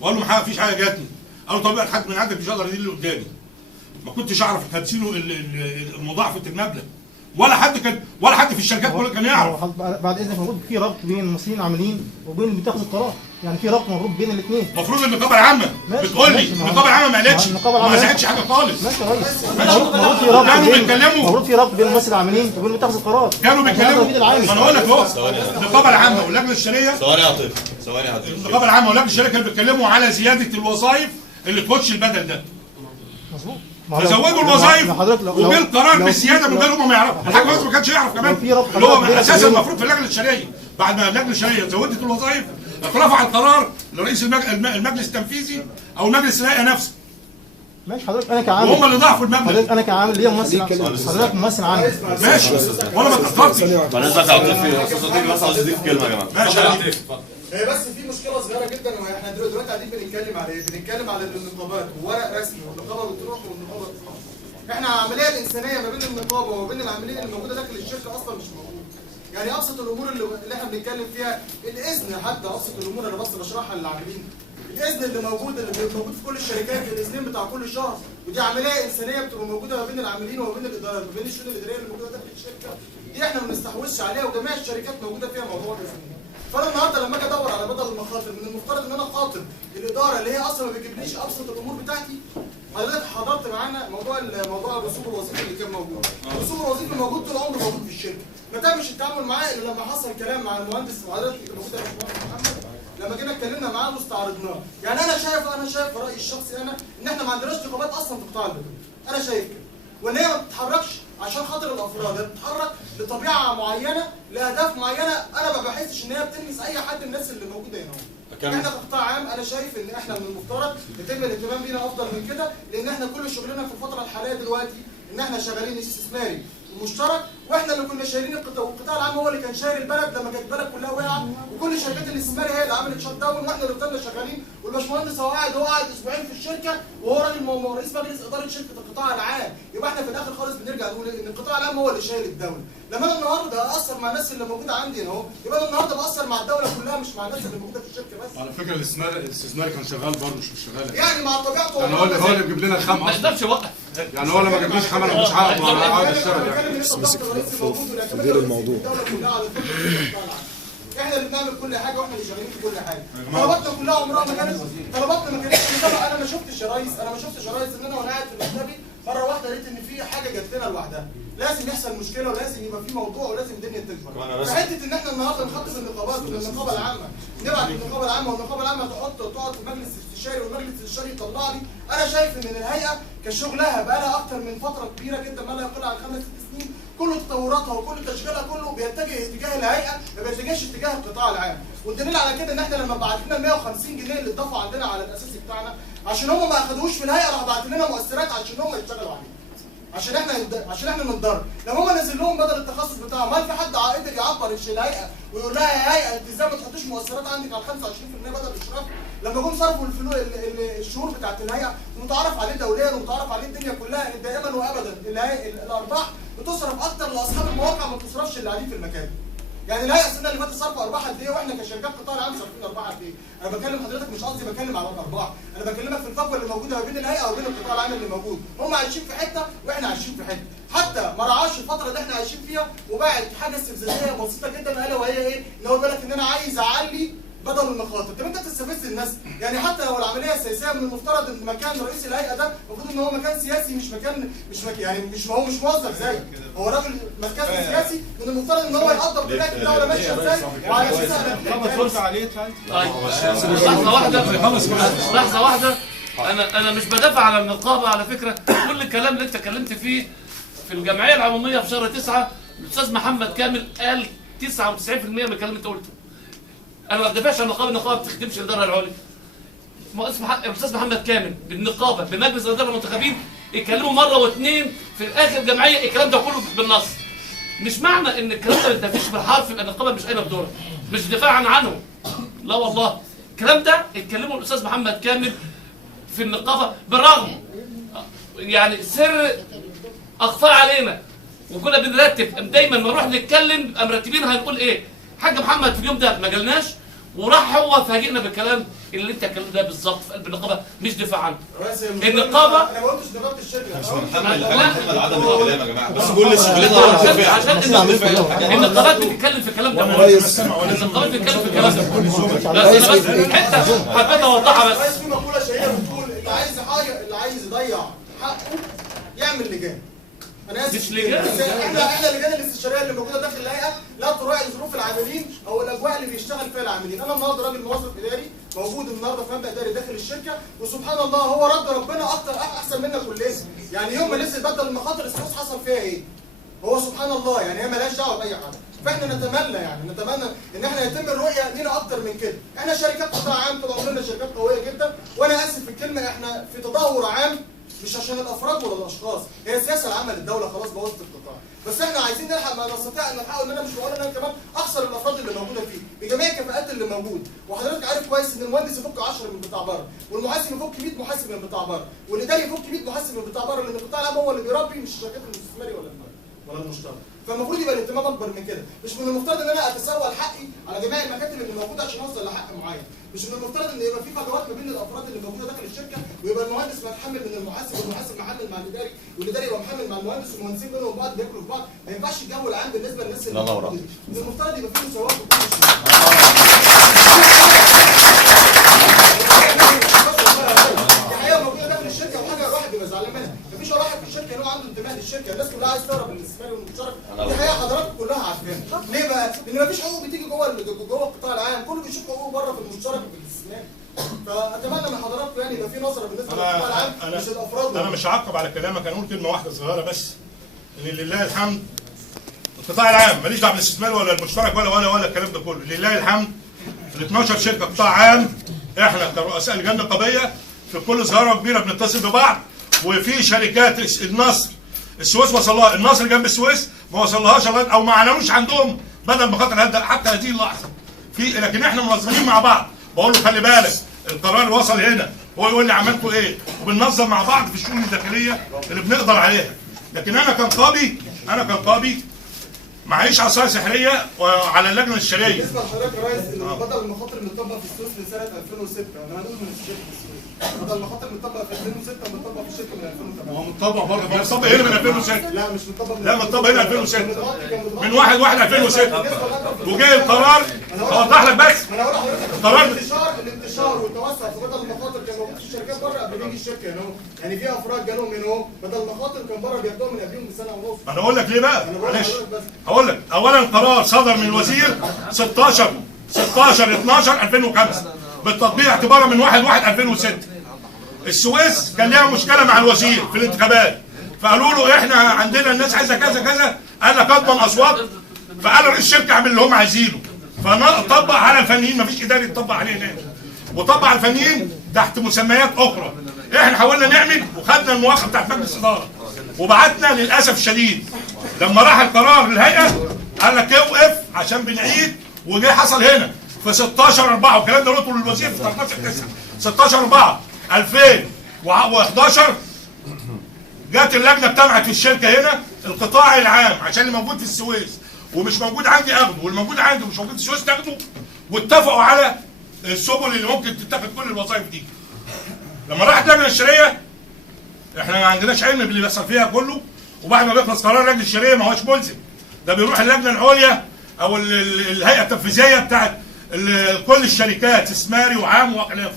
وقال له ما فيش حاجه جاتني. قال له طب ابعت حد من عندك مش هقدر ادير اللي قدامي. ما كنتش اعرف تنسيله مضاعفه المبلغ، ولا حد في الشركات كلها كان يعرف. بعد اذنك المفروض في ربط بين الممثلين العاملين وبين اللي بيتخذ القرار، يعني في ربط المفروض بين الاثنين. المفروض النقابه العامه بتقول لي النقابه العامه ما قالتش، ما ساعدتش حاجه خالص. ماشي يا ريس، المفروض في ربط كانوا بيتكلموا، المفروض في ربط بين الممثل العاملين وبين اللي بيتخذ القرار. كانوا بيتكلموا. ما انا اقول لك اهو، النقابه العامه واللجنه الشرعيه، ثواني يا عاطف، ثواني يا عاطف، النقابه العامه واللجنه الشرعيه كانوا بيتكلموا على زياده الوظائف اللي تخش البدل ده. مظبوط. فزودوا الوظائف وبالقرار بالزياده من غير هم ما يعرفوا. الحاج ما كانش يعرف كمان، اللي هو اساسا المفروض في اللجنه الشرعيه. بعد ما اللجنه الشرعيه زودت الوظائف رفع القرار لرئيس المجلس التنفيذي او المجلس الهيئه نفسه. ماشي حضرتك، انا كعامل وهم اللي ضاعفوا المبلغ. حضرتك انا كعامل ليا ممثل، حضرتك ممثل عامل. ماشي وانا ما اتاخرتش. انا اسف يا عاطف، استاذ صديقي بس عاوز اضيف كلمه يا جماعه. ماشي يا عاطف. هي بس في مشكله صغيره جدا، واحنا دلوقتي قاعدين بنتكلم على ايه؟ بنتكلم على النقابات وورق رسمي، والنقابه بتروح والنقابه بتروح. احنا العمليه الانسانيه ما بين النقابه وما بين العاملين اللي موجوده داخل الشركه اصلا مش موجوده. يعني ابسط الامور اللي احنا بنتكلم فيها، الاذن، حتى ابسط الامور انا بس بشرحها للعاملين. الاذن اللي موجود في كل الشركات، الاذنين بتاع كل شهر، ودي عمليه انسانيه بتبقى موجوده ما بين العاملين وما بين الاداره، ما بين الشؤون الاداريه اللي موجوده داخل الشركه. دي احنا ما بنستحوذش عليها، وجميع الشركات موجوده فيها موضوع الاذن. فانا النهارده لما اجي ادور على بدل المخاطر، من المفترض ان انا خاطر الاداره اللي هي اصلا ما بتجيبليش ابسط الامور بتاعتي. حضرتك حضرت معانا موضوع الرسوم الوظيفي اللي كان موجود. الرسوم الوظيفي موجود طول عمره موجود في الشركه، ما تمش التعامل معاه الا لما حصل كلام مع المهندس وحضرتك اللي موجود يا باشمهندس محمد، لما جينا اتكلمنا معاه واستعرضناه. يعني انا شايف في رايي الشخصي انا ان احنا ما عندناش نقابات اصلا في قطاع البترول. انا شايف كده، وان هي ما بتتحركش عشان خاطر الافراد، هي بتتحرك لطبيعه معينه، لاهداف معينه. انا ما بحسش ان هي بتلمس اي حد من الناس اللي موجوده هنا. احنا كقطاع عام انا شايف ان احنا من المفترض يتم الاهتمام بينا افضل من كده، لان احنا كل شغلنا في الفتره الحاليه دلوقتي ان احنا شغالين استثماري ومشترك، واحنا اللي كنا شايلين والقطاع العام هو اللي كان شايل البلد لما كانت البلد كلها واقعه، وكل شركات الاستثماري هي اللي عملت شت داون، واحنا اللي فضلنا شغالين. والباشمهندس هو قاعد اسبوعين في الشركه، وهو راجل رئيس مجلس اداره شركه القطاع العام. يبقى احنا في الاخر خالص بنرجع نقول ان القطاع العام هو اللي شايل الدوله. لما انا النهارده اثر مع الناس اللي موجوده عندي هنا اهو، يبقى انا النهارده باثر مع الدوله كلها، مش مع الناس اللي موجوده في الشركه بس. على فكره الاستثمار كان شغال برضه، مش شغال يعني مع طبيعته يعني هو اللي بيجيب لنا الخام ما يقدرش يوقف. يعني هو لما جابليش خام انا مش عاوز اشتغل يعني. غير الموضوع احنا اللي بنعمل كل حاجه، واحنا اللي شغالين في كل حاجه. طلباتنا كلها عمرها ما كانت انا ما شفتش يا ريس، ان انا وانا قاعد في مكتبي مره واحده لقيت ان في حاجه جت لنا لوحدها. لازم يحصل مشكله، ولازم يبقى في موضوع، ولازم الدنيا تكبر. في حته ان احنا النهارده نخطط النقابات والنقابه العامه، نبعت النقابه العامه والنقابه العامه تقعد في مجلس استشاري، والمجلس الاستشاري يطلع لي. انا شايف ان الهيئه كشغلها بقى لها اكتر من فتره كبيره جدا، ما لا يقل عن 5 6 سنين، كل تطوراتها وكل تشغيلها كله بيتجه اتجاه الهيئه، ما بيتجهش اتجاه القطاع العام. والدليل على كده ان احنا لما بعت لنا 150 جنيه اللي اتضافوا عندنا على الاساسي بتاعنا، عشان هم ما اخدوش في الهيئه، راح بعت لنا مؤثرات عشان هم يشتغلوا عليها، عشان احنا نتضرر. لما هم نزل لهم بدل التخصص بتاعهم، هل في حد قدر يعبر الهيئه ويقول لها يا هيئه انت ازاي ما تحطيش مؤثرات عندك على 25% بدل الاشراف؟ لما جم صرفوا الشهور بتاعت الهيئه، متعارف عليه دوليا ومتعارف عليه الدنيا كلها ان دائما وابدا الارباح بتصرف اكتر لاصحاب المواقع، ما بتصرفش اللي قاعدين في المكان. يعني الهيئه السنه اللي فاتت صرفوا ارباح قد ايه، واحنا كشركات قطاع العام صارفين ارباح قد ايه؟ انا بكلم حضرتك، مش قصدي بكلم على الارباح، انا بكلمك في الفجوه اللي موجوده ما بين الهيئه وبين القطاع العام اللي موجود. هم عايشين في حته واحنا عايشين في حته، حتى ما رعاش الفتره اللي احنا عايشين فيها، وبعت حاجه استفزازيه بسيطه جدا، الا وهي ايه؟ ان هو بيقول لك ان انا عايز اعلي بدل المخاطر. طب انت بتستفز الناس، يعني حتى لو العمليه السياسيه من المفترض ان مكان رئيس الهيئه ده المفروض ان هو مكان سياسي، هو مش موظف زي هو راجل مركزي سياسي، من المفترض ان هو يقدر طريقه الدوله ماشيه ازاي، وعلى اساسها لحظه واحده انا مش بدافع على النقابه على فكره. كل الكلام اللي انت اتكلمت فيه في الجمعيه العموميه في شهر 9 الاستاذ محمد كامل قال 99% من الكلام اللي انت قلته. انا ما بدافعش عن النقابه ما بتخدمش الاداره العليا. الاستاذ محمد كامل بالنقابه بمجلس الاداره المنتخبين يتكلموا مره واثنين في اخر جمعيه الكلام ده كله بالنص. مش معنى ان الكلام ده ما بيتنفذش بالحرف يبقى النقابه مش قايمه بدورها، مش دفاعا عنه، لا والله. الكلام ده اتكلموا الاستاذ محمد كامل في النقابه بالرغم يعني سر اخفاه علينا، وكنا بنرتب دايما ما نروح نتكلم نبقى مرتبين هنقول ايه. حاج محمد في اليوم ده ما جالناش، وراح هو فاجئنا بالكلام اللي انت اتكلمت ده بالظبط في قلب النقابه، مش دفاع عنه. النقابه انا ما قلتش نقابه الشركه، مش بنحمل محمد عدم الكلام يا جماعه، بس كل شغلتنا عشان النقابات بتتكلم في الكلام ده، النقابات بتتكلم في الكلام ده. بس حته حبيت اوضحها بس. في مقوله شهيره بتقول اللي عايز يضيع حقه يعمل لجان. انا اسف مش لجان، احنا اللجان الاستشاريه اللي موجوده داخل الهيئه لا تراعي ظروف العاملين او الاجواء اللي بيشتغل فيها العاملين. انا النهارده راجل موظف اداري موجود النهارده في مبنى اداري داخل الشركه، وسبحان الله هو رد ربنا اكتر احسن منا كلنا. يعني يوم ما نزل بدل المخاطر السويس حصل فيها ايه؟ هو سبحان الله يعني هي مالهاش دعوه باي حاجه. فاحنا نتمنى ان احنا يتم الرؤيه لينا اكتر من كده. احنا شركات قطاع عام طول عمرنا شركات قويه جدا، وانا اسف في الكلمه احنا في تدهور عام مش عشان الافراد ولا الاشخاص، هي السياسه العامه للدوله خلاص بوظت القطاع. بس احنا عايزين نلحق ما نستطيع ان نلحقه، ان انا مش بقول ان انا كمان اخسر الافراد اللي موجوده فيه بجميع الكفاءات اللي موجود. وحضرتك عارف كويس ان المهندس يفك 10 من بتاع بره، والمحاسب يفك 100 محاسب من بتاع بره، والاداري يفك 100 محاسب من بتاع بره، لان القطاع العام هو اللي بيربي مش الشركات الاستثماري ولا المشترك. فالمفروض يبقى الاهتمام اكبر من كده، مش من المفترض ان انا اتسول حقي على جميع المكاتب اللي موجوده عشان اوصل لحق معين، مش من المفترض ان يبقى في فجوات ما بين الافراد اللي موجوده داخل الشركه، ويبقى المهندس متحمل من المحاسب والمحاسب محمل مع الاداري والاداري يبقى محمل مع المهندس والمهندسين بينهم بعض بياكلوا في بعض. ما ينفعش الجو العام بالنسبه للناس اللي موجوده، من المفترض يبقى في مساواه في كل شيء. موجوده داخل الشركه وحاجه الواحد بيبقى زعلان منها، مفيش واحد في الشركه له عنده انتماء للشركه، الناس كلها عايز تهرب من الاستثماري والمشترك، دي حقيقه حضراتكم كلها عارفينها. ليه بقى؟ لان مفيش حقوق بتيجي جوه القطاع العام، كله بيشوف حقوقه بره في المشترك وفي الاستثماري. فاتمنى من حضراتكم يعني يبقى في نظره بالنسبه للقطاع العام مش الافراد. انا مش هعقب على كلامك، انا اقول كلمه واحده صغيره بس، ان لله الحمد القطاع العام ماليش دعوه بالاستثمار ولا المشترك ولا الكلام ده كله، لله الحمد ال 12 شركه قطاع عام احنا كرؤساء لجان نقابيه في كل صغيره وكبيره بنتصل ببعض، وفي شركات النصر السويس وصل لها، النصر جنب السويس ما وصلهاش او ما علموش عندهم بدل بخاطر حتى هذه اللحظه لكن احنا منظمين مع بعض. بقول له خلي بالك القرار وصل هنا، هو يقول لي عملتوا ايه، وبننظم مع بعض في الشؤون الداخليه اللي بنقدر عليها. لكن انا كنقابي معيش عصايه سحريه وعلى اللجنه الاستشاريه. بالنسبه لحضرتك يا ريس بدل المخاطر المطبقه في السويس من سنه 2006، انا هنقول من شركه السويس بدل المخاطر المطبقه في 2006 مطبقه في الشركه من 2008. هو مطبق برضه مطبق هنا من 2006. لا مش مطبق، لا مطبق هنا 2006 من 1/1/2006 وجاي القرار. اوضح لك بس انا هقول لحضرتك القرار الانتشار والتوسع في بدل المخاطر كان موجود في الشركات بره قبل ما يجي الشركه هنا، يعني في افراد جالهم من اهو بدل المخاطر كان بره بياخدوهم من قبلهم بسنه ونص. انا اقول لك ليه بقى معلش، هقول لك اولا قرار صدر من الوزير 16/12/2005 بالتطبيق اعتبارا من 1/1/2006. السويس كان ليها مشكله مع الوزير في الانتخابات، فقالوا له احنا عندنا الناس عايزه كذا كذا، قال لك اضمن اصوات، فقال رئيس الشركه اعمل اللي هم عايزينه، فطبق على الفنيين، مفيش اداري يطبق عليه هناك، وطبق على الفنيين تحت مسميات اخرى. احنا حاولنا نعمل وخدنا الموافقه بتاعت مجلس الاداره وبعتنا للاسف الشديد لما راح القرار للهيئه قال لك اوقف عشان بنعيد، وجه حصل هنا في 16/4 والكلام ده قلته للوزير في 16/4/2011 جت اللجنه اجتمعت في الشركه هنا القطاع العام عشان اللي موجود في السويس ومش موجود عندي اخده، واللي موجود عندي ومش موجود في السويس تاخده، واتفقوا على السبل اللي ممكن تتاخد كل الوظائف دي. لما راحت اللجنه الشرعيه احنا ما عندناش علم باللي بيحصل فيها كله، وبعد ما بيخلص قرار اللجنه الشرعيه ما هوش ملزم، ده بيروح اللجنه العليا او الهيئه التنفيذيه بتاعت كل الشركات استثماري وعام وخلافه.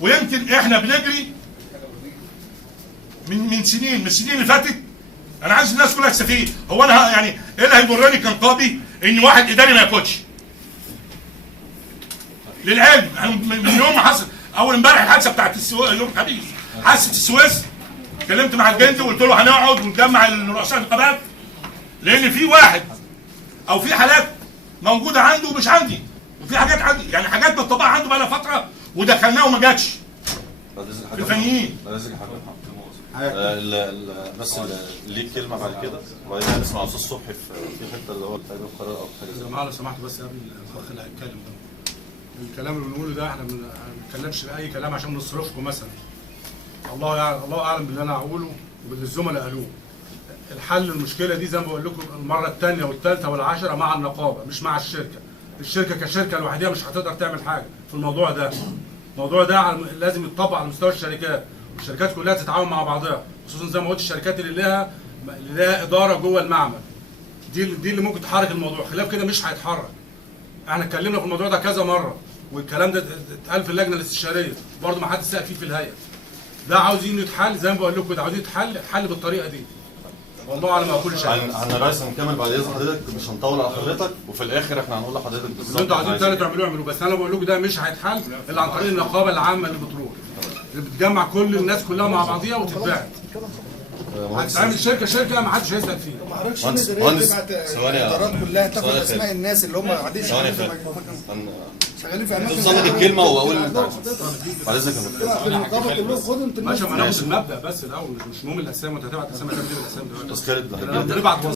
ويمكن احنا بنجري من السنين اللي فاتت. انا عايز الناس كلها تستفيد. هو انا يعني ايه اللي هيضرني كنقابي ان واحد اداري ما ياخدش؟ للعلم انا من يوم ما حصل اول امبارح الحادثه بتاعت يوم الخميس حادثه السويس، اتكلمت مع الجندي وقلت له هنقعد ونجمع رؤساء النقابات، لان في واحد او في حالات موجوده عنده ومش عندي، وفي حاجات عندي، يعني حاجات مطبقه عنده بقى لها فتره ودخلناها وما جاتش في الفنيين. بس ليك كلمه بعد كده وبعدين هنسمع استاذ صبحي في حته اللي هو تقريبا قرار او حاجه زي جماعه لو سمحت بس قبل الاخ اللي هيتكلم ده، الكلام اللي بنقوله ده احنا ما بنتكلمش باي كلام عشان نصرفكم مثلا. الله اعلم باللي انا هقوله وباللي الزملاء قالوه. الحل المشكله دي زي ما بقول لكم المره الثانيه والثالثه والعاشره مع النقابه مش مع الشركه. الشركه كشركه لوحدها مش هتقدر تعمل حاجه في الموضوع ده. الموضوع ده لازم يتطبق على مستوى الشركات، والشركات كلها تتعاون مع بعضها، خصوصا زي ما قلت الشركات اللي لها اداره جوه المعمل. دي اللي ممكن تحرك الموضوع، خلاف كده مش هيتحرك. احنا اتكلمنا في الموضوع ده كذا مره، والكلام ده اتقال في اللجنه الاستشاريه، برضه ما حدش سال فيه في الهيئه. ده عاوزين يتحل زي ما بقول لكم، ده عاوزين يتحل بالطريقه دي. والله على ما اقول شيء. احنا يا ريس هنكمل بعد اذن حضرتك، مش هنطول على حضرتك، وفي الاخر احنا هنقول لحضرتك بالظبط اللي انتوا عايزين تاني تعملوه، بس انا بقول لكم ده مش هيتحل الا عن طريق النقابه العامه للبترول، اللي بتجمع كل الناس كلها مع بعضيها وتتباعد. هتتعمل شركه ما حدش هيسال فيها. مهندس ثواني الادارات كلها تاخد اسماء الناس اللي هم قاعدين شغالين في اماكن توصل لك الكلمه واقول اللي انت عايزه. بعد اذنك يا دكتور. النقابه كلهم خدوا انتوا ماشي، ما ناخد المبدا بس الاول، مش مهم الاسامي، وانت هتبعت اسامي تعمل ايه بالاسامي دلوقتي؟ بس خالد نبعت